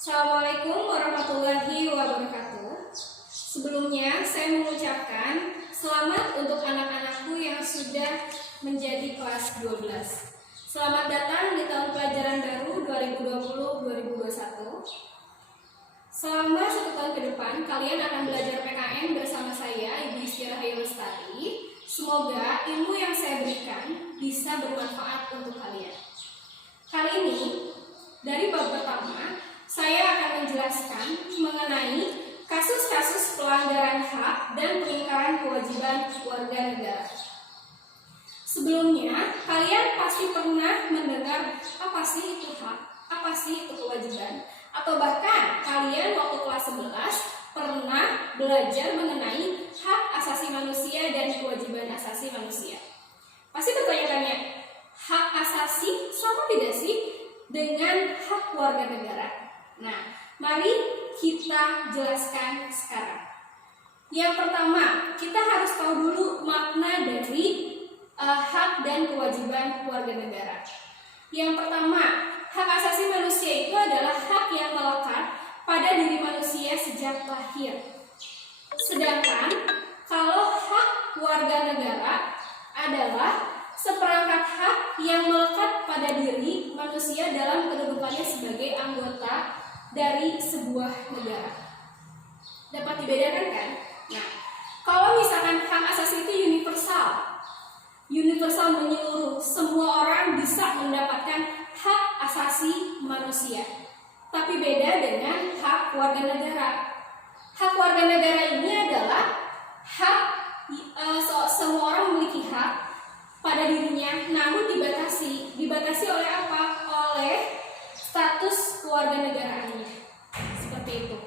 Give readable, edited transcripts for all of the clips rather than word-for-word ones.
Assalamualaikum warahmatullahi wabarakatuh. Sebelumnya saya mengucapkan selamat untuk anak-anakku yang sudah menjadi kelas 12. Selamat datang di tahun pelajaran baru 2020-2021. Selama 1 tahun ke depan, kalian akan belajar PKN bersama saya, Ibu Istiara Hayu Lestari. Semoga ilmu yang saya berikan bisa bermanfaat untuk kalian. Kali ini, dari bab pertama, saya akan menjelaskan mengenai kasus-kasus pelanggaran hak dan pengingkaran kewajiban warga negara. Sebelumnya, kalian pasti pernah mendengar apa sih itu hak, apa sih itu kewajiban, atau bahkan kalian waktu kelas 11 pernah belajar mengenai hak asasi manusia dan kewajiban asasi manusia. Pasti bertanya-tanya, hak asasi sama tidak sih dengan hak warga negara? Nah, mari kita jelaskan sekarang. Yang pertama, kita harus tahu dulu makna dari hak dan kewajiban warga negara. Yang pertama, hak asasi manusia itu adalah hak yang melekat pada diri manusia sejak lahir. Sedangkan kalau hak warga negara adalah seperangkat hak yang melekat pada diri manusia dalam kedudukannya sebagai anggota dari sebuah negara. Dapat dibedakan kan? Nah, kalau misalkan hak asasi itu universal menyeluruh, semua orang bisa mendapatkan hak asasi manusia. Tapi beda dengan hak warga negara. Hak warga negara ini adalah hak semua orang memiliki hak pada dirinya, namun dibatasi oleh apa? Oleh status kewarganegaraannya. Seperti itu.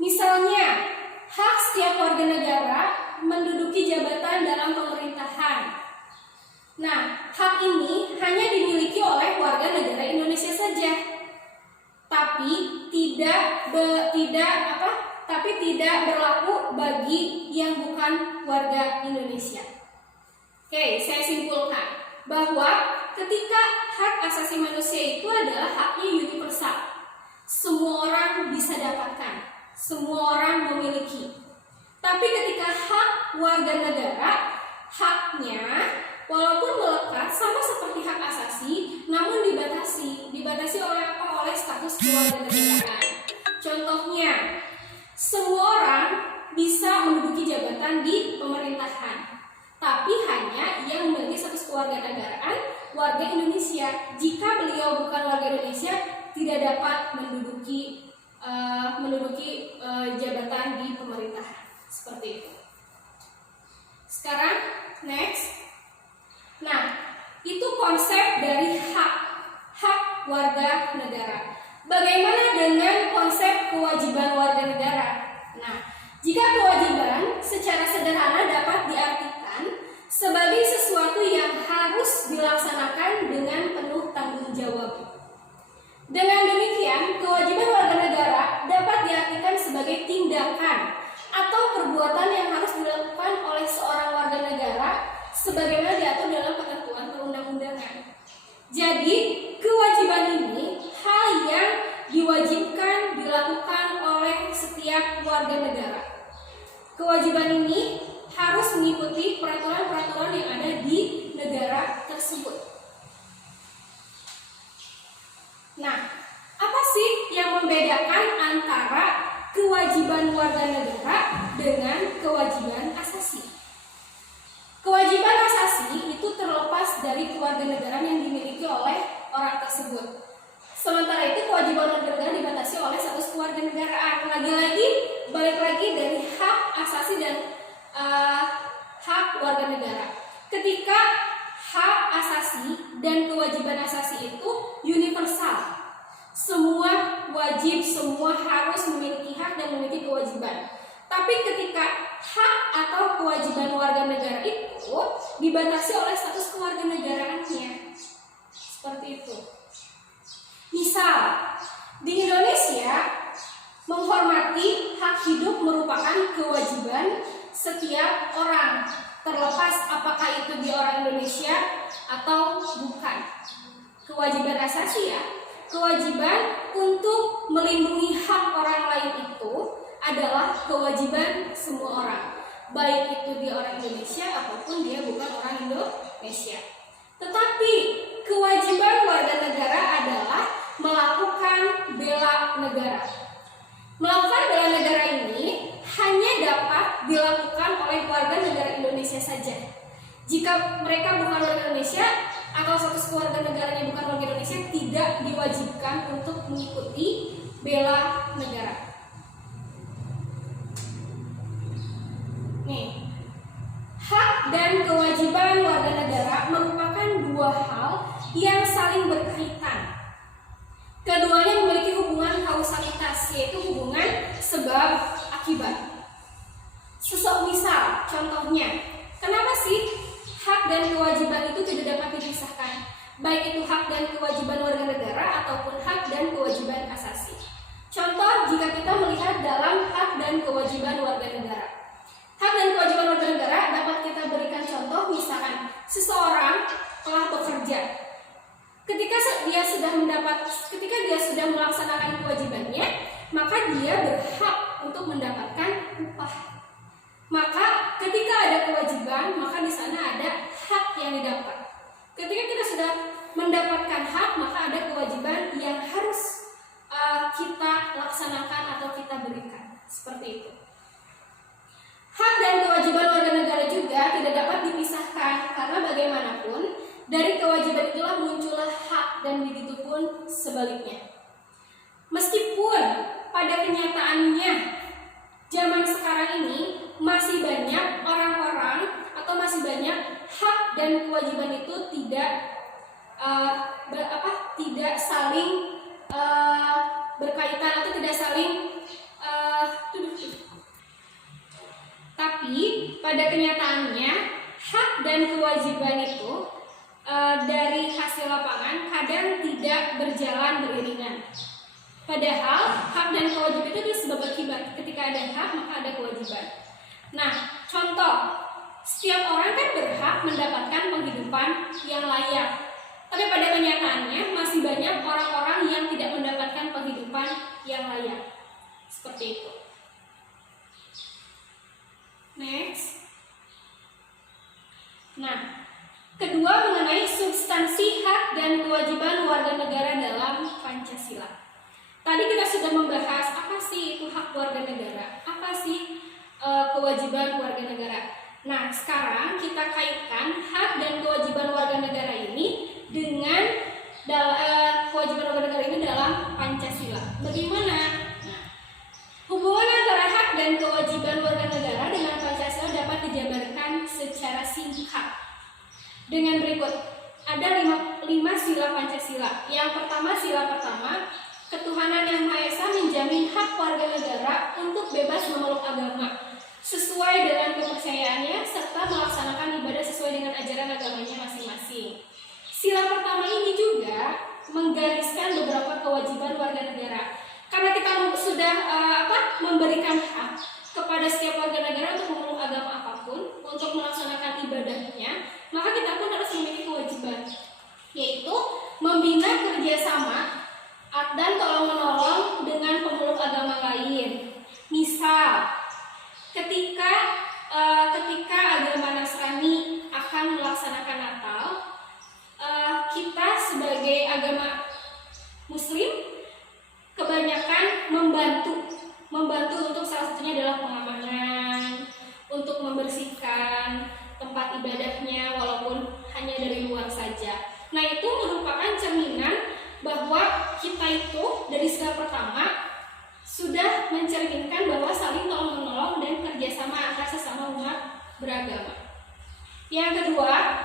Misalnya, hak setiap warga negara menduduki jabatan dalam pemerintahan. Nah, hak ini hanya dimiliki oleh warga negara Indonesia saja. Tapi tidak berlaku bagi yang bukan warga Indonesia. Oke, saya simpulkan bahwa ketika hak asasi manusia itu adalah haknya universal. Semua orang bisa dapatkan, semua orang memiliki. Tapi ketika hak warga negara, haknya walaupun melekat sama seperti hak asasi, namun dibatasi oleh apa? Oleh status kewarganegaraan. Contohnya, semua orang bisa menduduki jabatan di pemerintahan, tapi hanya yang memiliki status kewarganegaraan warga Indonesia. Jika beliau bukan warga Indonesia, tidak dapat menduduki jabatan di pemerintahan. Seperti itu. Sekarang next. Nah, itu konsep dari hak warga negara. Bagaimana dengan konsep kewajiban warga negara? Nah, jika kewajiban secara sederhana dapat diartikan sebagai sesuatu yang harus dilaksanakan dengan penuh tanggung jawab. Dengan demikian, kewajiban warga negara dapat diartikan sebagai tindakan atau perbuatan yang harus dilakukan oleh seorang warga negara sebagaimana diatur dalam ketentuan perundang-undangan. Jadi, kewajiban ini hal yang diwajibkan dilakukan oleh setiap warga negara. Kewajiban ini harus mengikuti peraturan-peraturan yang ada di negara tersebut. Nah, apa sih yang membedakan antara kewajiban warga negara dengan kewajiban asasi? Kewajiban asasi itu terlepas dari kewarganegaraan yang dimiliki oleh orang tersebut. Sementara itu kewajiban warga negara dibatasi oleh status kewarganegaraan. Lagi-lagi balik lagi dari hak asasi dan hak warga negara. Ketika hak asasi dan kewajiban asasi itu universal, semua wajib, semua harus memiliki hak dan memiliki kewajiban. Tapi ketika hak atau kewajiban warga negara itu dibatasi oleh status kewarganegaraannya. Seperti itu. Misal, di Indonesia menghormati hak hidup merupakan kewajiban setiap orang, terlepas apakah itu di orang Indonesia atau bukan. Kewajiban asasi ya. Kewajiban untuk melindungi hak orang lain itu adalah kewajiban semua orang, baik itu dia orang Indonesia ataupun dia bukan orang Indonesia. Tetapi kewajiban warga negara adalah melakukan bela negara. Melakukan bela negara ini hanya dapat dilakukan oleh warga negara Indonesia saja. Jika mereka bukan warga Indonesia atau status keluarga negaranya bukan warga Indonesia, tidak diwajibkan untuk mengikuti bela negara. Nih, hak dan kewajiban warga negara merupakan dua hal yang saling berkaitan. Keduanya memiliki hubungan kausalitas, yaitu hubungan sebab akibat. Misal, contohnya, kenapa sih hak dan kewajiban itu tidak dapat dipisahkan? Baik itu hak dan kewajiban warga negara ataupun hak dan kewajiban asasi. Contoh, jika kita melihat dalam hak dan kewajiban warga negara. Hak dan kewajiban warga negara dapat kita berikan contoh, misalkan seseorang telah bekerja. Ketika dia sudah melaksanakan kewajibannya, maka dia berhak untuk mendapatkan upah. Maka ketika ada kewajiban, maka di sana ada hak yang didapat. Ketika kita sudah mendapatkan hak, maka ada kewajiban yang harus kita laksanakan atau kita berikan. Seperti itu. Hak dan kewajiban warga negara juga tidak dapat dipisahkan, karena bagaimanapun dari kewajiban itulah muncullah hak, dan begitu pun sebaliknya. Meskipun pada kenyataannya zaman sekarang ini masih banyak orang-orang atau masih banyak hak dan kewajiban itu tidak saling berkaitan atau tidak saling tapi pada kenyataannya hak dan kewajiban itu dari hasil lapangan kadang tidak berjalan beriringan. Padahal hak dan kewajiban itu sebab akibat. Ketika ada hak maka ada kewajiban. Nah, contoh, setiap orang kan berhak mendapatkan penghidupan yang layak. Tapi pada kenyataannya masih banyak orang-orang yang tidak mendapatkan penghidupan yang layak. Seperti itu. Next. Nah, kedua mengenai substansi hak dan kewajiban warga negara dalam Pancasila. Tadi kita sudah membahas apa sih itu hak warga negara, apa sih kewajiban warga negara. Nah, sekarang kita kaitkan hak dan kewajiban warga negara ini dengan kewajiban warga negara ini dalam Pancasila. Bagaimana? Nah, hubungan antara hak dan kewajiban warga negara dengan Pancasila dapat dijabarkan secara singkat dengan berikut. Ada lima sila Pancasila. Yang pertama, sila pertama, ketuhanan yang Maha Esa menjamin hak warga negara untuk bebas memeluk agama sesuai dengan kepercayaannya serta melaksanakan ibadah sesuai dengan ajaran agamanya masing-masing. Sila pertama ini juga menggariskan beberapa kewajiban warga negara. Karena kita sudah memberikan hak kepada setiap warga negara untuk memeluk agama apapun, untuk melaksanakan ibadahnya, maka kita pun harus memiliki kewajiban, yaitu membina kerjasama dan tolong-menolong dengan pemeluk agama lain. Misal, ketika agama Nasrani akan melaksanakan Natal, kita sebagai agama Muslim kebanyakan membantu untuk salah satunya adalah pengamanan, untuk membersihkan tempat ibadahnya walaupun hanya dari luar saja. Nah, itu merupakan cerminan bahwa kita itu dari sila pertama sudah mencerminkan bahwa saling tolong-menolong dan kerjasama antar sesama umat beragama. Yang kedua,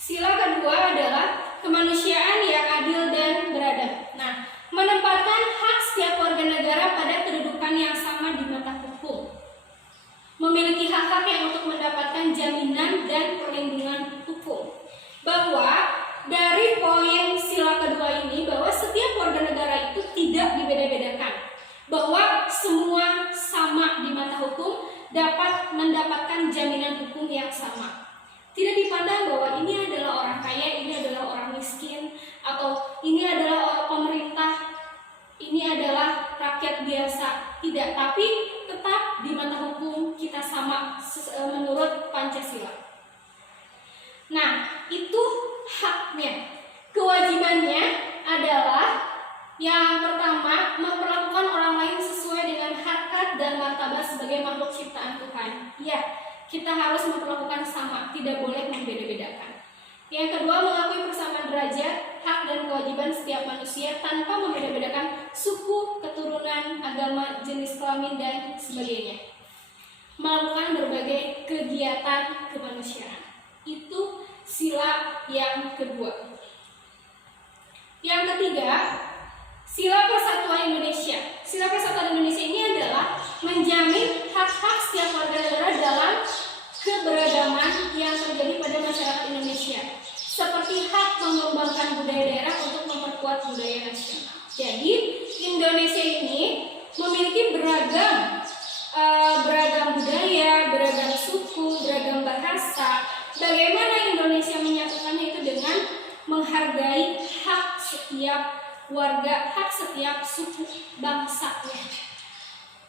sila kedua adalah kemanusiaan yang adil dan beradab. Nah, menempatkan hak setiap warga negara pada kedudukan yang sama di mata hukum, memiliki hak-hak yang untuk mendapatkan jaminan dan perlindungan hukum. Bahwa dari poin sila kedua ini, bahwa setiap warga negara itu tidak dibeda-bedakan, bahwa semua sama di mata hukum, dapat mendapatkan jaminan hukum yang sama. Tidak dipandang bahwa ini adalah orang kaya, ini adalah orang miskin, atau ini tidak, tapi tetap di mata hukum kita sama menurut Pancasila. Nah, itu haknya. Kewajibannya adalah yang pertama, memperlakukan orang lain sesuai dengan harkat dan martabat sebagai makhluk ciptaan Tuhan. Ya, kita harus memperlakukan sama, tidak boleh membeda-bedakan. Yang kedua, mengakui persamaan derajat, hak dan kewajiban setiap manusia tanpa membeda-bedakan suku, keturunan, agama, jenis kelamin, dan sebagainya. Melakukan berbagai kegiatan kemanusiaan. Itu sila yang kedua. Yang ketiga, sila persatuan Indonesia. Sila persatuan Indonesia ini adalah menjamin hak-hak setiap warga negara dalam keberagaman yang terjadi pada masyarakat Indonesia, seperti hak mengembangkan budaya daerah untuk memperkuat budaya nasional. Jadi Indonesia ini memiliki beragam budaya, beragam suku, beragam bahasa. Bagaimana Indonesia menyatukannya itu dengan menghargai hak setiap warga, hak setiap suku bangsanya.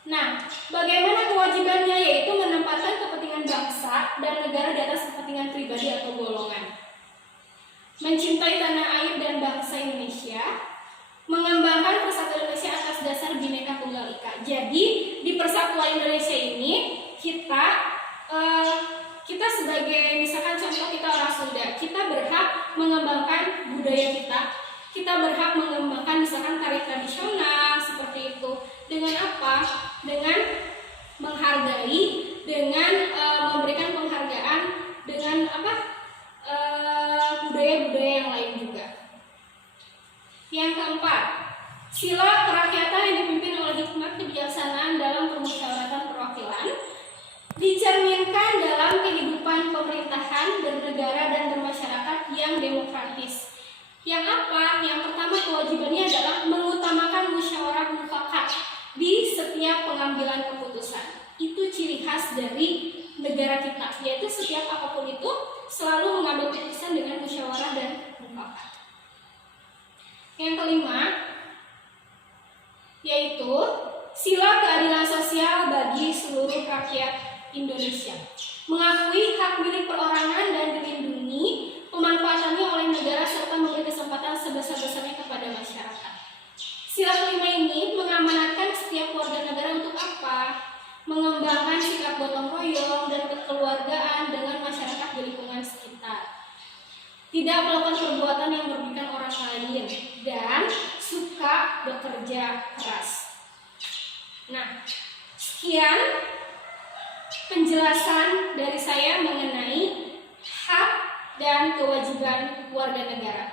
Nah, bagaimana kewajibannya, yaitu menempatkan kepentingan bangsa dan negara di atas kepentingan pribadi atau golongan. Mencintai tanah air dan bangsa Indonesia, mengembangkan persatuan Indonesia atas dasar Bhinneka Tunggal Ika. Jadi di persatuan Indonesia ini kita sebagai misalkan contoh kita orang Sunda, kita berhak mengembangkan budaya kita. Kita berhak mengembangkan misalkan tari tradisional seperti itu. Dengan apa? Dengan menghargai, dengan memberikan penghargaan, dengan budaya-budaya yang lain juga. Yang keempat, sila kerakyatan yang dipimpin oleh hikmat kebijaksanaan dalam permusyawaratan perwakilan dicerminkan dalam kehidupan pemerintahan, bernegara, dan bermasyarakat yang demokratis. Yang apa? Yang pertama, kewajibannya adalah mengutamakan musyawarah mufakat di setiap pengambilan keputusan. Itu ciri khas dari negara kita, yaitu setiap apapun itu selalu mengambil keputusan dengan musyawarah dan mufakat. Yang kelima, yaitu sila keadilan sosial bagi seluruh rakyat Indonesia. Mengakui hak milik perorangan dan dilindungi pemanfaatannya oleh negara serta memberi kesempatan sebesar-besarnya kepada masyarakat. Sila kelima ini mengamanatkan setiap warga negara untuk apa? Mengembangkan sikap gotong royong dan kekeluargaan dengan masyarakat di lingkungan sekitar. Tidak melakukan perbuatan yang merugikan orang lain dan suka bekerja keras. Nah, sekian penjelasan dari saya mengenai hak dan kewajiban warga negara.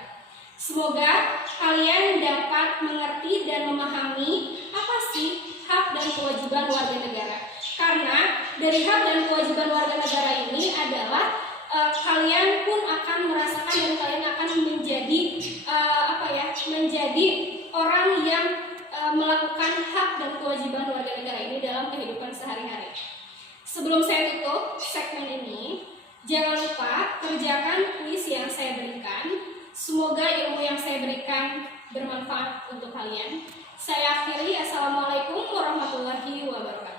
Semoga kalian dapat mengerti dan memahami apa sih hak dan kewajiban warga negara. Karena dari hak dan kewajiban warga negara ini adalah kalian pun akan merasakan dan kalian akan menjadi menjadi orang yang melakukan hak dan kewajiban warga negara ini dalam kehidupan sehari-hari. Sebelum saya tutup segmen ini, jangan lupa kerjakan kuis yang saya berikan. Semoga ilmu yang saya berikan bermanfaat untuk kalian. Saya akhiri, assalamualaikum warahmatullahi wabarakatuh.